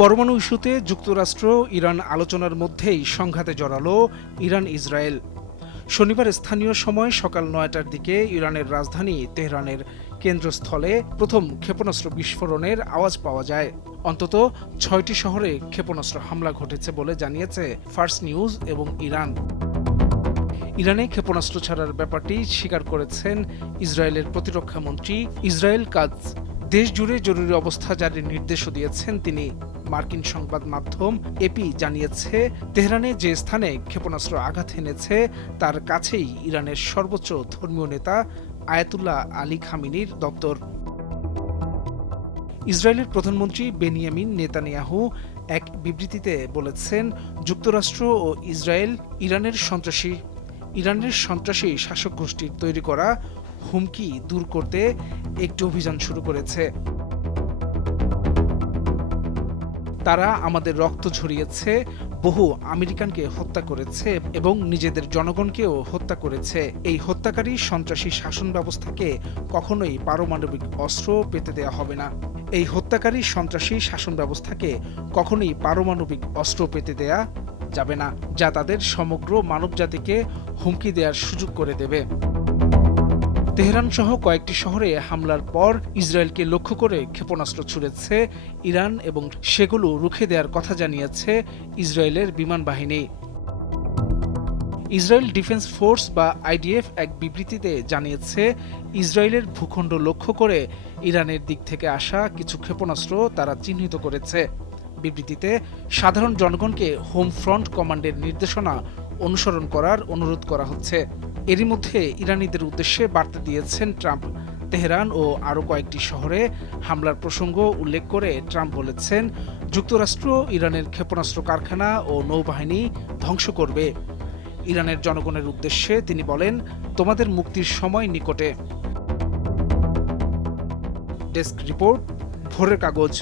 পরমাণু ইস্যুতে যুক্তরাষ্ট্র ইরান আলোচনার মধ্যেই সংঘাতে জড়ালো ইরান ইসরায়েল। শনিবার স্থানীয় সময় সকাল ৯টার দিকে ইরানের রাজধানী তেহরানের কেন্দ্রস্থলে প্রথম ক্ষেপণাস্ত্র বিস্ফোরণের আওয়াজ পাওয়া যায়। অন্তত ৬টি শহরে ক্ষেপণাস্ত্র হামলা ঘটেছে বলে জানিয়েছে ফার্স নিউজ এবং ইরান। ইরানে ক্ষেপণাস্ত্র ছাড়ার ব্যাপারটি স্বীকার করেছেন ইসরায়েলের প্রতিরক্ষা মন্ত্রী ইসরায়েল কাৎজ। দেশ জুড়ে জরুরি অবস্থা জারির নির্দেশও দিয়েছেন তিনি। মার্কিন সংবাদ মাধ্যম এপি জানিয়েছে, তেহরানে যে স্থানে ক্ষেপণাস্ত্র আঘাত এনেছে তার কাছেই ইরানের সর্বোচ্চ ধর্মীয় নেতা আয়াতুল্লাহ আলী খামেনির দপ্তর। ইসরায়েলের প্রধানমন্ত্রী বেনিয়ামিন নেতানিয়াহু এক বিবৃতিতে বলেছেন, যুক্তরাষ্ট্র ও ইসরায়েল ইরানের সন্ত্রাসী শাসক গোষ্ঠীর তৈরি করা হুমকি দূর করতে একটি অভিযান শুরু করেছে। তারা আমাদের রক্ত ঝরিয়েছে, বহু আমেরিকানকে হত্যা করেছে এবং নিজেদের জনগণকেও হত্যা করেছে। এই হত্যাকারী সন্ত্রাসী শাসন ব্যবস্থাকে কখনোই পারমাণবিক অস্ত্র পেতে দেয়া হবে না। এই হত্যাকারী সন্ত্রাসী শাসন ব্যবস্থাকে কখনোই পারমাণবিক অস্ত্র পেতে দেয়া যাবে না, যা তাদের সমগ্র মানবজাতিকে হুমকি দেওয়ার সুযোগ করে দেবে। তেহরান সহ কয়েকটি শহরে হামলার পর ইসরায়েলকে লক্ষ্য করে ক্ষেপণাস্ত্র ছুড়েছে ইরান এবং সেগুলো রুখে দেওয়ার কথা জানিয়েছে ইসরায়েলের বিমান বাহিনী। ইসরায়েল ডিফেন্স ফোর্স বা আইডিএফ এক বিবৃতিতে জানিয়েছে, ইসরায়েলের ভূখণ্ড লক্ষ্য করে ইরানের দিক থেকে আসা কিছু ক্ষেপণাস্ত্র তারা চিহ্নিত করেছে। বিবৃতিতে সাধারণ জনগণকে হোম ফ্রন্ট কমান্ডের নির্দেশনা অনুসরণ করার অনুরোধ করা হচ্ছে। এরই মধ্যে ইরানিদের উদ্দেশ্যে বার্তা দিয়েছেন ট্রাম্প। তেহরান ও আরও কয়েকটি শহরে হামলার প্রসঙ্গ উল্লেখ করে ট্রাম্প বলেছেন, যুক্তরাষ্ট্র ইরানের ক্ষেপণাস্ত্র কারখানা ও নৌবাহিনী ধ্বংস করবে। ইরানের জনগণের উদ্দেশ্যে তিনি বলেন, তোমাদের মুক্তির সময় নিকটে। ডেস্ক রিপোর্ট, ভোরের কাগজ।